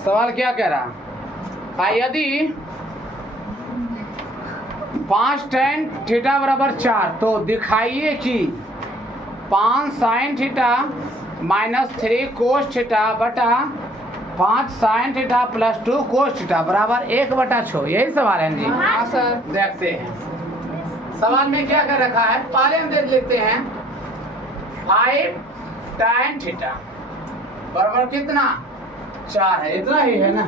सवाल क्या कह रहा है, यदि 5 tan थीटा बराबर 4 तो दिखाइए कि 5 sin theta minus 3 cos theta बटा 5 sin theta plus 2 cos theta बराबर 1/6। यही सवाल है जी। हाँ सर। देखते हैं सवाल में क्या कर रखा है। पहले हम देख लेते हैं 5 tan थीटा बराबर कितना 4 है, इतना ही है ना।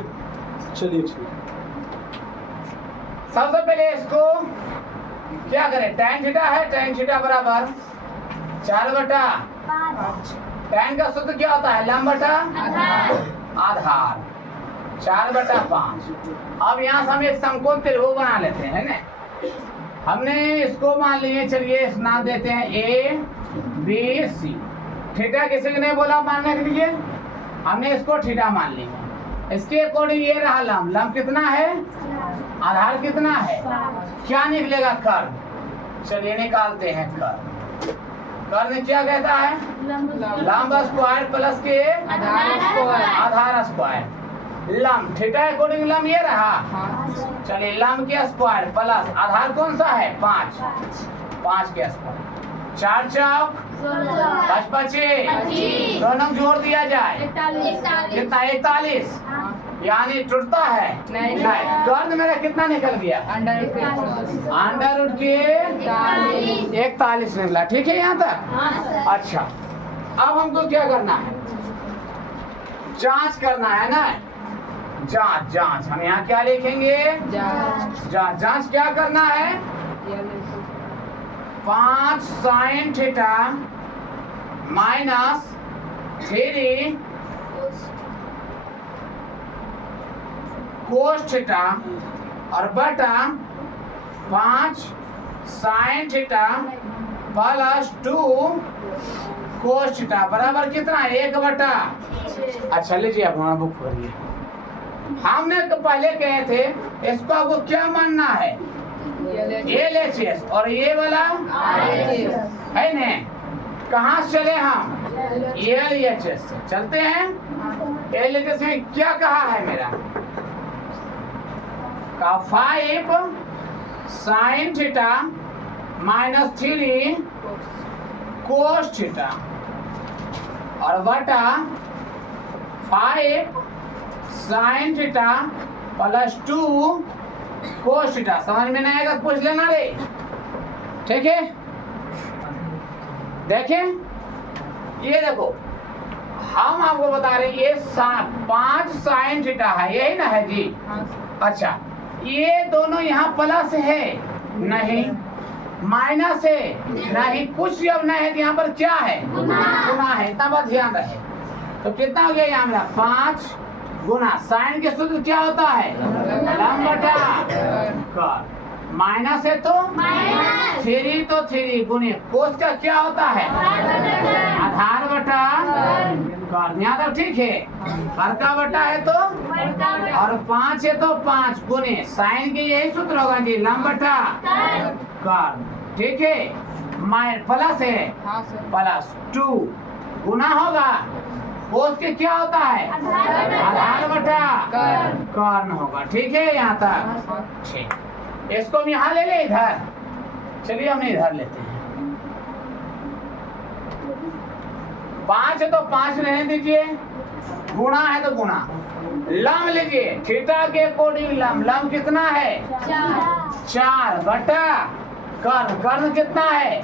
चलिए सबसे पहले इसको क्या करें, tan थीटा है, tan थीटा बराबर 4/5। tan का सूत्र क्या होता है, लंब बटा आधार 4/5। अब यहाँ से हम एक समकोण त्रिभुज बना लेते हैं ना। हमने इसको मान लिए, चलिए इस नाम देते हैं ABC। थीटा किसी ने नहीं बोला मानने के लिए, हमने इसको थीटा मान लिया। इसके अकॉर्डिंग ये रहा लंब, लंब कितना है, आधार कितना है, क्या निकलेगा कर्ण। चलिए निकालते हैं कर्ण। कर्ण क्या कहता है, लंब स्क्वायर प्लस के आधार स्क्वायर। लंब थीटा अकॉर्डिंग लंब ये रहा। चलिए लंब के स्क्वायर प्लस आधार कौन सा है 5, 5 के स्क्वायर 4 चौक 5 25, दोनों जोड़ दिया जाए कितना 41, यानी टूटता है नहीं। कर्ण मेरा कितना निकल गया, अंडर रूट के 41 निकला। ठीक है यहाँ तक। अच्छा अब हमको क्या करना है, जांच करना है ना। जांच जांच हम यहाँ क्या लिखेंगे, जांच। जांच क्या करना है, 5 sin theta minus 3 cos theta और बटा 5 sin theta plus 2 cos theta बराबर कितना 1/। अच्छा लीजिए आप हमारा बुक पढ़िए। हमने तो पहले कहे थे इसको आपको क्या मानना है, LHS और ये वाला है न। कहाँ से चले हम, LHS से चलते हैं। LHS में क्या कहा है मेरा, का 5 sin theta minus 3 cos theta और बटा 5 sin theta plus 2 cos theta. समझ में नहीं आएगा पूछ लेना रे। ठीक है देखें ये देखो, हम आपको बता रहे हैं ये 5 sin थीटा है, यही ना है जी। अच्छा ये दोनों यहाँ प्लस है नहीं, माइनस है नहीं, कुछ जब नहीं है तो यहाँ पर क्या है, गुना है। इतना बात ध्यान रहे। तो कितना हो गया यहाँ मेरा 5 गुना साइन के सूत्र क्या होता है, लंब बटा कर्ण। माइनस है तो 3 तो 3 गुने कोस का क्या होता है, आधार बटा कर्ण। यहाँ तक ठीक है। बड़का बटा है तो और 5 है तो 5 गुने साइन के यही सूत्र होगा जी, लंब बटा कर्ण। ठीक है। प्लस है प्लस 2 गुना होगा कोस के क्या होता है, आधार बटा कर्ण होगा। ठीक है यहाँ तक ठीक। इसको हम यहाँ ले ले इधर, चलिए हम इधर लेते हैं। 5 है तो 5 रहने दीजिए, गुणा है तो गुणा। लंब लीजिए थीटा के अकॉर्डिंग लंब, लंब कितना है 4 बटा कर्ण। कर्ण कितना है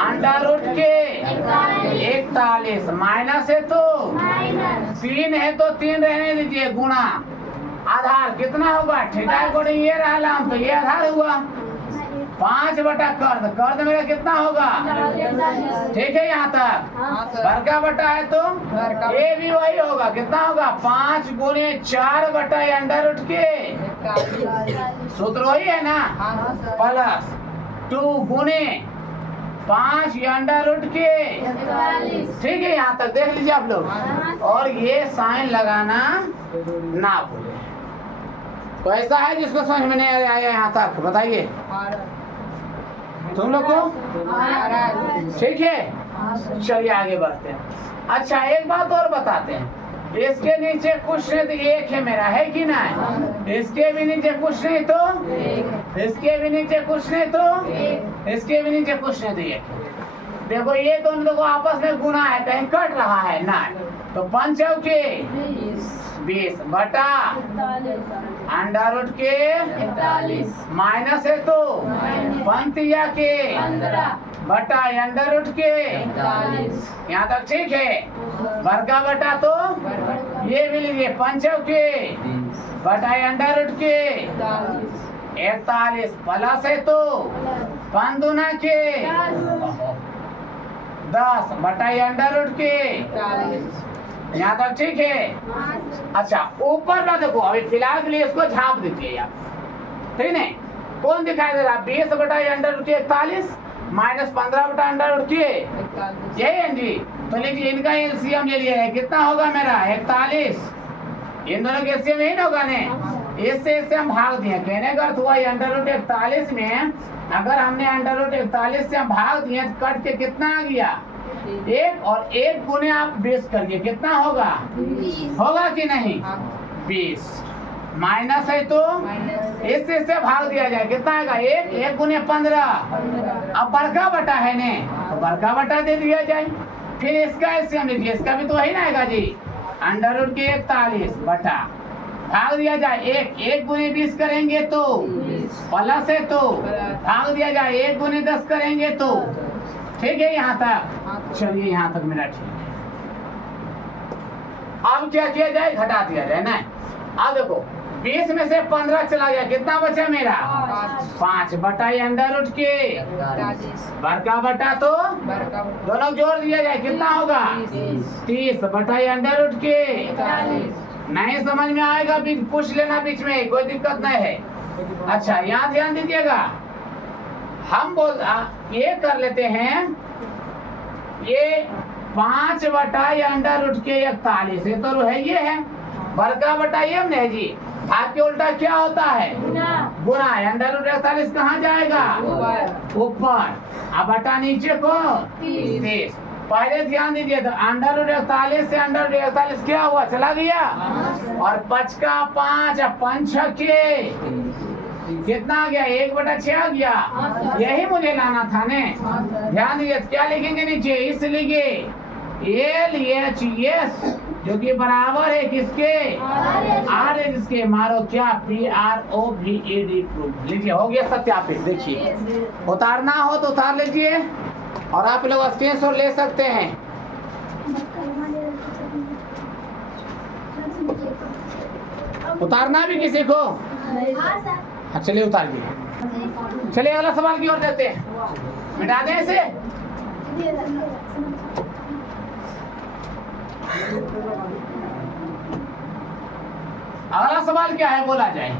अंडर रूट के 41, माइनस है तो 3 है तो 3 रहने दीजिए, गुणा आधार कितना होगा थीटा अकॉर्डिंग ये रहा लंब तो ये आधार हुआ 5 बटा कर्ण। कर्ण मेरा कितना होगा, ठीक है यहाँ तक। बड़का बटा है तो ये भी वही होगा, कितना होगा 5 गुने 4 बटा अंडर रूट के सूत्र वही है ना, प्लस 2 गुने 5 अंडर रूट के। ठीक है यहाँ तक देख लीजिए आप लोग। और ये साइन लगाना ना भूले। तो ऐसा है जिसको समझ में नहीं आया यहाँ तक बताइए तुम लोग को, ठीक है। चलिए आगे बढ़ते हैं। अच्छा एक बात और बताते हैं, इसके नीचे कुछ नहीं तो एक है मेरा, है कि ना? इसके भी नीचे कुछ नहीं तो इसके भी नीचे कुछ नहीं तो इसके भी नीचे कुछ नहीं तो एक। देखो ये दोनों लोग आपस में गुना है, कहीं कट रहा है ना, तो 5 चौके 20 बटा अंडर रूट के 41 माइनस है तो 5 के बटा अंडर रूट के 41। यहाँ तक ठीक है। वर्गा बटा तो ये भी लीजिए 5 के बटा अंडर रूट के 41 प्लस है तो 5 दूना के 10 बटा अंडर रूट के 41। यहाँ तक ठीक है। अच्छा ऊपर ना देखो, अभी फिलहाल के लिए इसको झाँप दीजिए आप, ठीक है? कौन दिखाई दे रहा? 20 बटा अंडर रूट के 41 माइनस 15 बटा अंडर रूट के 41, यही है जी। तो लीजिए इनका एलसीएम ले लिया है, कितना होगा मेरा 41। इन दोनों के एलसीएम यही ना होगा ने, इससे हम भाग दिए। कहने का अर्थ हुआ अंडर रूट 41 में अगर हमने अंडर रूट 41 से हम भाग दिए तो कट के कितना आ गया 1, और 1 गुने आप 20 करिए, कितना होगा 20 होगा कि नहीं 20 माइनस है तो इससे भाग दिया जाए, कितना आएगा 1 गुने 15। अब बड़का बटा है ने, तो बड़का बटा दे दिया जाए। फिर इसका ऐसे हम लीजिए, इसका भी तो वही ना आएगा जी, अंडर रूट के 41 बटा भाग दिया जाए 1 गुने 20 करेंगे तो प्लस है तो भाग दिया जाए 1 गुने 10 करेंगे तो, ठीक है यहाँ तक। चलिए यहाँ तक मेरा ठीक है। अब क्या किया जाए, घटा दिया जाए ना। अब देखो 20 में से 15 चला गया, कितना बचा मेरा 5 बटा अंडर रूट के बड़का बटा तो दोनों जोड़ दिया जाए, कितना होगा 30 बटा अंडर रूट के 41। नहीं समझ में आएगा पूछ लेना बीच में, कोई दिक्कत नहीं है। अच्छा यहाँ ध्यान दीजिएगा, हम ये कर लेते हैं, ये 5 बटा अंडर रूट के 41 ये तो है, ये है बड़का बटा ये नहीं जी। भाग के उल्टा क्या होता है गुना। अंडर रूट 41 कहाँ जाएगा ऊपर, अब बटा नीचे को 30। पहले ध्यान दीजिए, तो अंडर रूट 41 से अंडर रूट 41 क्या हुआ चला गया, और 5 का 5 5 के कितना आ गया 1 बटा 6 आ गया। यही मुझे लाना था ने। ध्यान दीजिए क्या लिखेंगे नीचे, इसलिए LHS जो कि बराबर है किसके RH के, मारो क्या PROVED प्रूफ। लीजिए हो गया सत्यापित। देखिए उतारना हो तो उतार लीजिए, और आप लोग स्क्रीनशॉट ले सकते हैं। उतारना भी किसी को, चलिए उतारिए। चलिए अगला सवाल की ओर देखते हैं, मिटा दें इसे। अगला सवाल क्या है बोला जाए,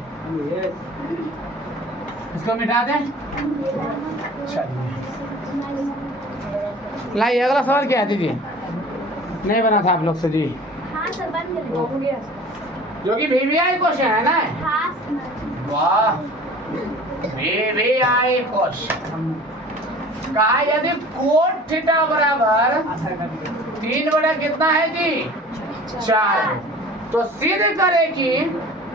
इसको मिटा दें। चलिए लाइए अगला सवाल क्या है दीजिए, नहीं बना था आप लोग से जी। हाँ सर बन गया, जो कि VVI क्वेश्चन है ना। हाँ वाह VVI क्वेश्चन कहा, यदि कोट थीटा बराबर 3 बटा कितना है जी 4, तो सिद्ध करे कि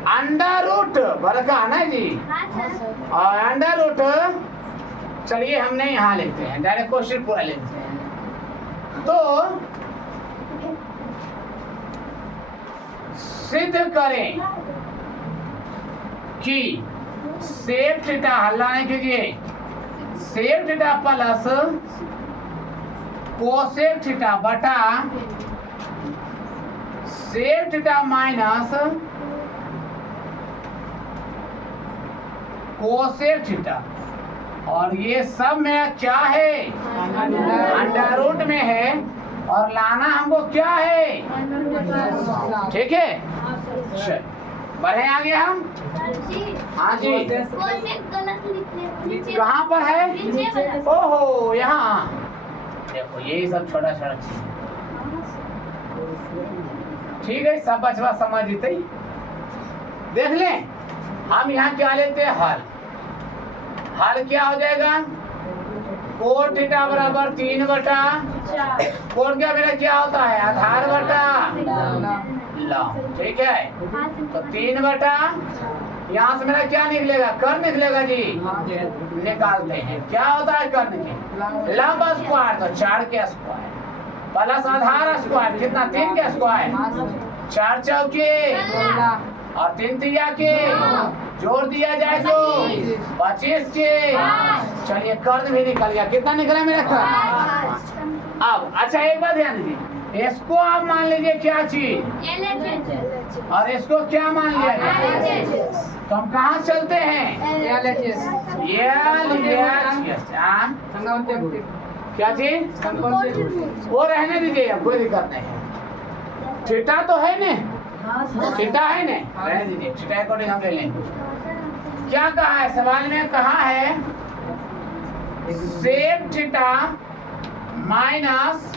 अंडर रूट बड़का ना जी, हाँ सर, और अंडर रूट, चलिए हमने यहाँ लेते हैं डायरेक्ट क्वेश्चन पूरा लेते हैं। तो सिद्ध करें कि सेक थीटा, हल्ला नहीं कीजिए, sec theta plus cosec theta बटा sec theta minus cosec theta, और ये सब में क्या है अंडर रूट में है, और लाना हमको क्या है, ठीक है। चल बढ़े आगे हम। हाँ जी गलत लिखने कहाँ पर है, नीचे ओहो यहाँ देखो, यही सब छोटा छोटा चीज, ठीक है सब बचवा समझ जीते। देख लें हम यहाँ क्या लेते हैं, हल। हल क्या हो जाएगा, कोट थीटा बराबर 3 बटा कोट क्या मेरा क्या होता है आधार बटा लंब। ठीक है, हाँ तो सर 3 बटा यहाँ से मेरा क्या निकलेगा, कर्ण निकलेगा जी। निकालते हैं, क्या होता है कर्ण के लंब स्क्वायर, तो 4 के स्क्वायर प्लस आधार स्क्वायर कितना, 3 के स्क्वायर, 4 चौके और 3 तिया के जोड़ दिया जाए तो 25 के। चलिए कर्ण भी निकल गया, कितना निकला मेरा कर्ण। अब अच्छा एक बात ध्यान दीजिए, इसको आप मान लीजिए क्या चीज और इसको क्या मान लिया जाए, तो हम कहाँ चलते हैं, क्या चीज, वो रहने दीजिए, अब कोई दिक्कत नहीं है। थीटा तो है ने, थीटा है ने, रहने दीजिए, थीटा अकॉर्डिंग हम ले लेंगे। क्या कहा है सवाल में, कहा है sec theta minus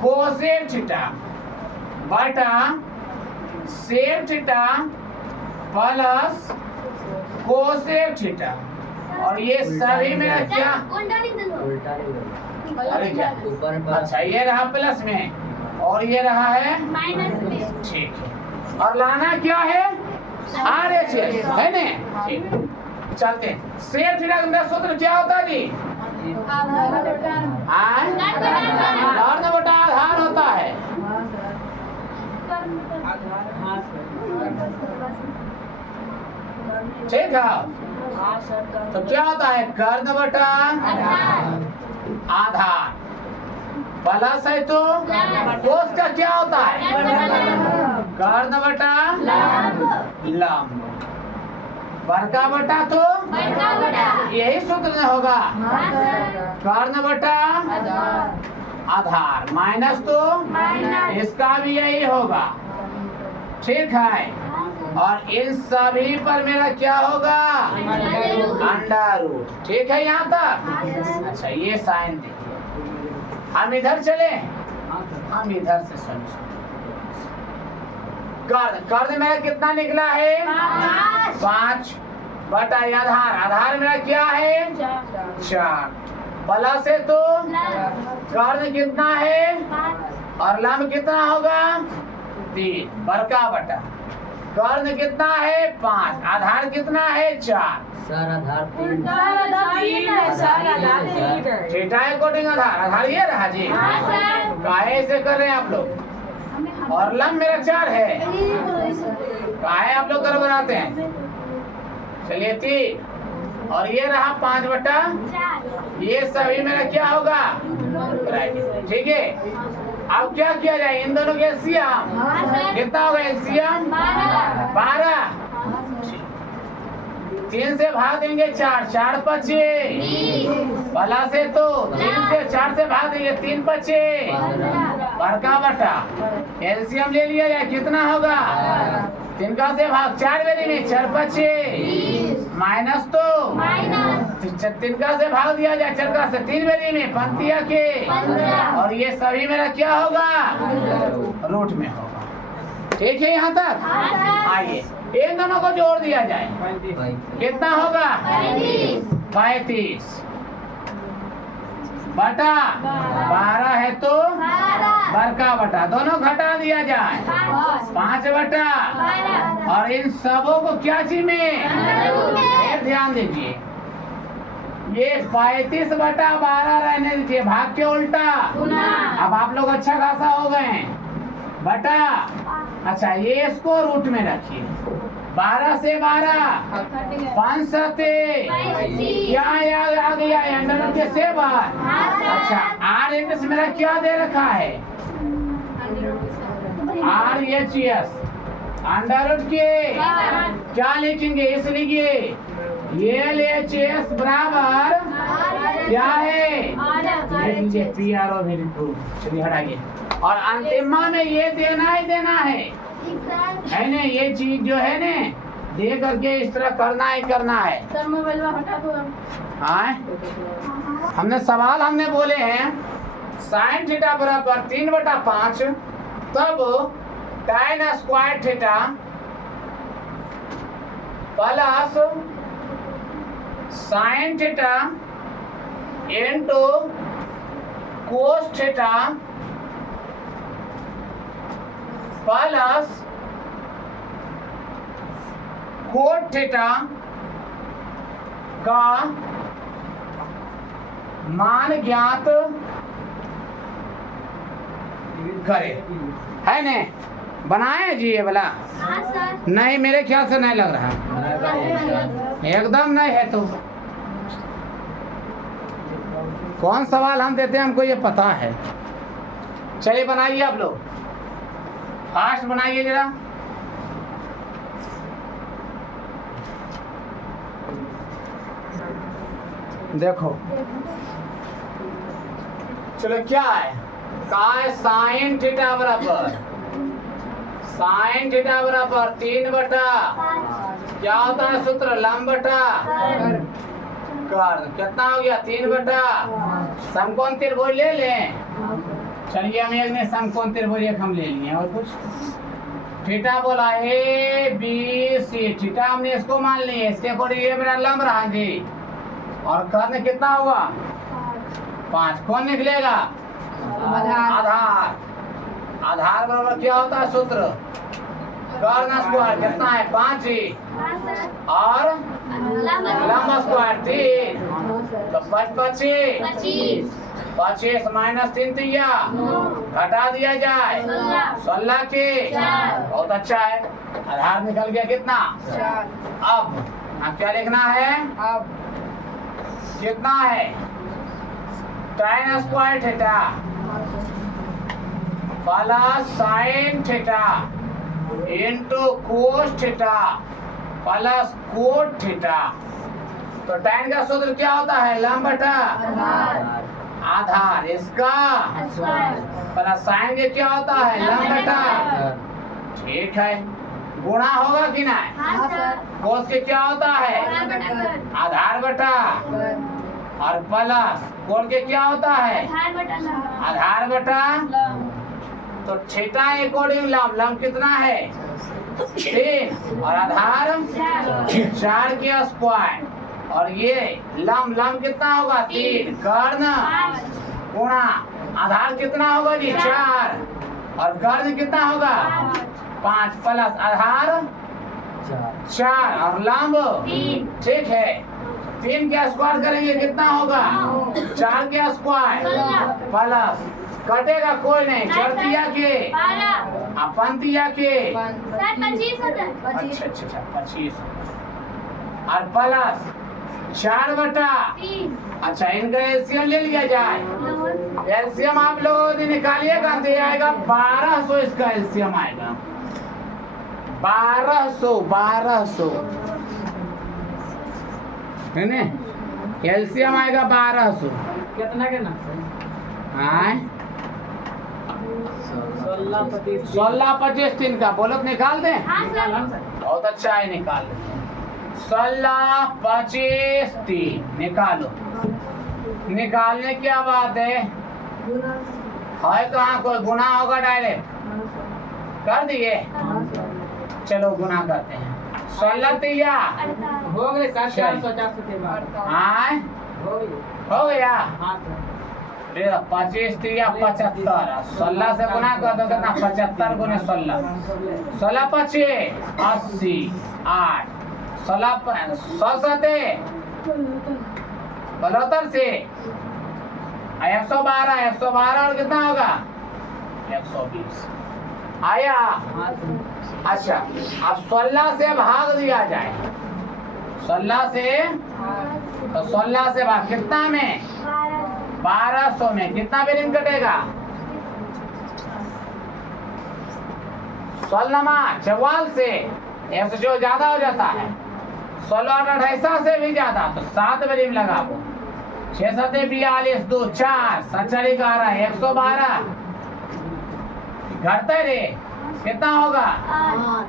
cosec theta बटा sec theta plus cosec theta, और ये सभी में क्या, अरे क्या, अच्छा ये रहा प्लस में और ये रहा है माइनस में। ठीक है, और लाना क्या है RHS है ने। ठीक, चलते हैं। सेक थीटा का सूत्र क्या होता है जी, कर्ण बटा आधार होता है। ठीक है, तो क्या होता है कर्ण बटा आधार प्लस है तो कोस का क्या होता है, कर्ण बटा लंब, बड़का बटा तो यही सूत्र में होगा, कर्ण बटा आधार माइनस तो इसका भी यही होगा। ठीक है, और इन सभी पर मेरा क्या होगा, अंडर रूट। ठीक है यहाँ तक। अच्छा ये साइन देखिए, हम इधर चले, हम इधर से समझ, कर्ण मेरा कितना निकला है 5 बटा आधार, आधार मेरा क्या है 4 प्लस है तो कर्ण कितना है और लंब कितना होगा 3, बड़का बटा कर्ण कितना है 5, आधार कितना है 4, सर आधार थीटा अकॉर्डिंग आधार ये रहा जी। काहे से कर रहे हैं आप लोग, और लंब मेरा 4 है, काहे आप लोग गड़बड़ाते हैं। चलिए 3 और ये रहा 5 बटा, ये सभी मेरा क्या होगा, ठीक है। अब क्या किया जाए, इन दोनों के एलसीएम कितना होगा, एलसीएम 12, 3 से भाग देंगे 4, 4 पचे भला से तो 3 से 4 से भाग देंगे 3 पचे, बड़का बटा एलसीएम ले लिया जाए कितना होगा, 3 का से भाग 4 बेरी में 4 पचे माइनस तो 3 का से भाग दिया जाए 4 का से 3 बेरी में पंक्तिया के, और ये सभी मेरा क्या होगा रूट में होगा। ठीक है यहाँ तक। आइए इन दोनों को जोड़ दिया जाए, कितना होगा 35 बटा 12 है तो बड़का बटा, दोनों घटा दिया जाए 5 बटा, और इन सबों को क्या चीज में ध्यान दीजिए, ये 35 बटा 12 रहने दीजिए, भाग के उल्टा। अब आप लोग अच्छा खासा हो गए बटा, अच्छा ये इसको रूट में रखिए, 12 से 12 5 सते क्या आ गया अंडर रूट के 7। अच्छा RHS मेरा क्या दे रखा है RHS अंडर रूट के क्या लिखेंगे, इस लिखिए LHS बराबर क्या है, PRO भी लिखो। चलिए हटाइए, और अंतिमा में ये देना ही देना है ना, ये चीज जो है ना दे करके इस तरह करना ही करना है। सर मोबाइल हटा दो। हाँ हमने सवाल हमने बोले हैं साइन थीटा बराबर 3 बटा 5, तब tan square theta plus sine theta into cos theta plus cot theta का मान ज्ञात करे, है ने? बनाए जी ये वाला? हाँ सर। नहीं, मेरे ख्याल से नहीं लग रहा, एकदम नहीं है। तो कौन सवाल हम देते हैं हमको ये पता है। चलिए बनाइए आप लोग, फास्ट बनाइए जरा। देखो चलो क्या है, साइन थीटा बराबर साइन थीटा बराबर 3 बटा क्या होता है सूत्र, लंब बटा कर्ण। कितना हो गया, 3 बटा समकोण त्रिभुज ले लें। चलिए हम एक ने समकोण त्रिभुज एक हम ले लिए, और कुछ थीटा बोला ए बी सी, थीटा हमने इसको मान लिए, इसके अकॉर्डिंग ये मेरा लंब रहा जी। और कर्ण कितना हुआ, 5। कौन निकलेगा, आधार। आधार बराबर क्या होता है सूत्र, कर्ण स्क्वायर कितना है 5 ही, और लंब स्क्वायर 3, तो 25 25 माइनस 3 तिया घटा दिया जाए 16 के। बहुत अच्छा है, आधार निकल गया कितना। अब क्या लिखना है, अब कितना है, tan square theta plus sine theta into cos theta plus cot theta. तो tan का सूत्र क्या होता है, लंब बटा आधार, इसका प्लस साइन के क्या होता है, लंब बटा। ठीक है, गुणा होगा कि नहीं, कोस के क्या होता है, आधार बटा, और प्लस कोट के क्या होता है, आधार बटा। तो थीटा अकॉर्डिंग लंब, लंब कितना है 3, और आधार 4 के स्क्वायर, और ये लंब लंब कितना होगा 3, कर्ण गुणा आधार कितना होगा जी 4, और कर्ण कितना होगा 5, प्लस आधार 4 और लंब 3। ठीक है, 3 के स्क्वायर करेंगे कितना होगा 4 के स्क्वायर, प्लस कटेगा कोई नहीं, चढ़तिया के पंतिया के, अच्छा 25, और प्लस 4 बटा। अच्छा, इनका एलसीएम ले लिया जाए। एलसीएम आप लोगों ने निकालिएगा तो आएगा 1200, इसका एलसीएम आएगा 1200 है ना, एलसीएम आएगा 1200। कितना के ना हाँ 16 25 3 का बोलो, निकाल दें। बहुत अच्छा है, निकाल दें। 16 25 3 निकालो। निकालने क्या बात है कहाँ, कोई गुना होगा डायरेक्ट कर दिए। चलो गुना करते हैं, 16 तिया हो गए 450 के बाद हाँ हो गया। 25 तिया 75, 16 से गुना कर दो कितना 75 गुने 16, 16 25 80, 8 16 72 से 112 और कितना होगा 120 आया। अच्छा, अब 16 से भाग दिया जाए, 16 से, तो 16 से भाग कितना में 1200 में कितना बेरिंग कटेगा 16 44 से, ऐसे जो ज्यादा हो जाता है 16 28 से भी ज्यादा, तो 7 बेरिंग लगा वो 6 7 42 2 4 7 4 11 112 घटते रे कितना होगा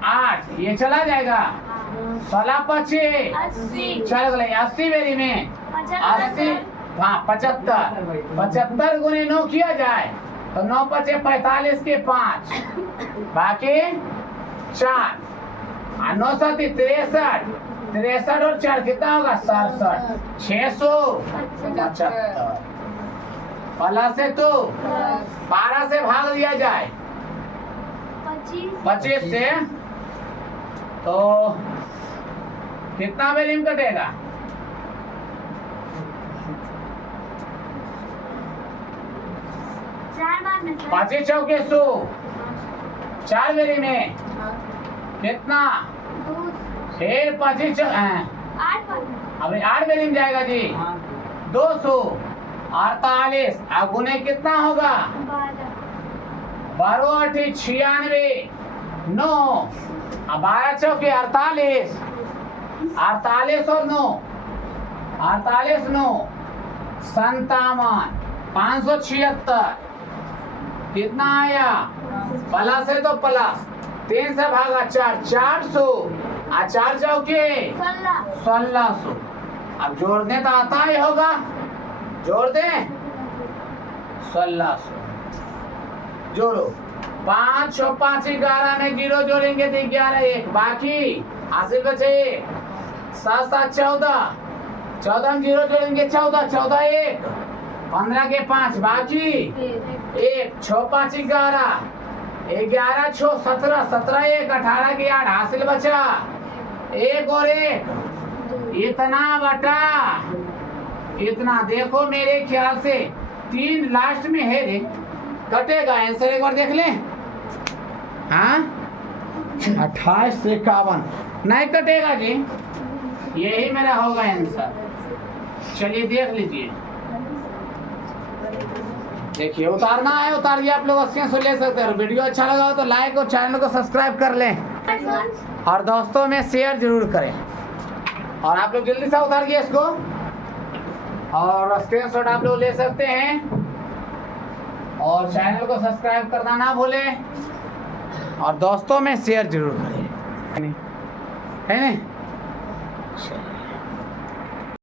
8, ये चला जाएगा 16 25 चल गए 80 बेरी में 80 हाँ 75 गुने 9 किया जाए तो 9 5 45 के 5 बाकी 4 9 7 63 और 4 कितना होगा 67 675 प्लस से तो 12 से भाग दिया जाए 25 से तो कितना वेरिम कटेगा? पच्चीस चौके 100, 4 वेरी में कितना? फिर 25 अभी 8 वेरी में जाएगा जी, 248 अब गुने कितना होगा? 12 8 96, 9 अब 12 चौके 48, 48 और 9, 48 9 57, 576 कितना आया? प्लस है तो प्लस, 3 से भागा 4, 400 और 4 चौके 1600। अब जोड़ने तो आता ही होगा, जोड़ दे 1600 जोड़ो, 5 और 5 11 में 0 जोड़ेंगे तो 11 1 बाकी हासिल बचे 7 7 14, 14 में 0 जोड़ेंगे 14 14 1 15 के 5 बाकी 1 6 5 11 11 6 17 17 1 18 के 8 हासिल बचा 1 और 1 इतना बटा इतना। देखो मेरे ख्याल से 3 लास्ट में है रे, कटेगा आंसर एक बार देख ले। हाँ 28 से 51 नहीं कटेगा जी, यही मेरा होगा आंसर। चलिए देख लीजिए, देखिए उतारना है उतारिए, आप लोग स्क्रीन ले सकते हैं। वीडियो अच्छा लगा हो तो लाइक और चैनल को सब्सक्राइब कर लें और दोस्तों में शेयर जरूर करें। और आप लोग जल्दी से उतारिए इसको और स्क्रीनशॉट आप लोग ले सकते हैं और चैनल को सब्सक्राइब करना ना भूलें और दोस्तों में शेयर जरूर करें, है नहीं?